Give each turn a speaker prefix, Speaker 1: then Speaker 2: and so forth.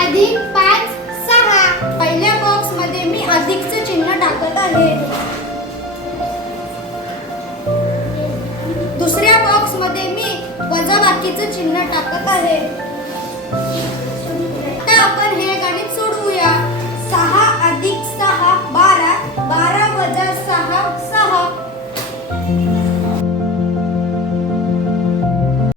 Speaker 1: अधिक पाच सहा.
Speaker 2: पहिल्या बॉक्समध्ये मी अधिकचं चिन्ह टाकत आहे. दुसऱ्या बॉक्समध्ये मी वजाबाकीचं चिन्ह टाकत आहे. आता आपण हे गणित सोडवूया. सहा अधिक सहा बारा. बारा वजा सहा सहा.